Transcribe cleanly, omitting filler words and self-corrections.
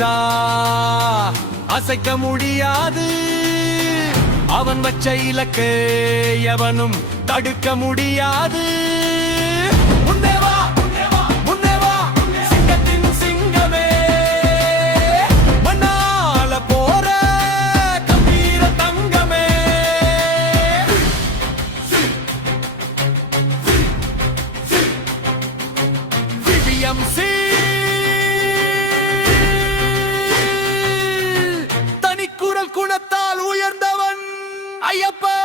வச்சா அசைக்க முடியாது. அவன் வச்ச இலக்கு எவனும் தடுக்க முடியாது. முன்னே வா, முன்னே வா, சிங்கத்தின் சிங்கமே, மண்ணால போற கம்பீர தங்கமே. விவிஎம்சி தனிக்குரல் குணத்தால் உயர்ந்தவன் ஐயப்பா.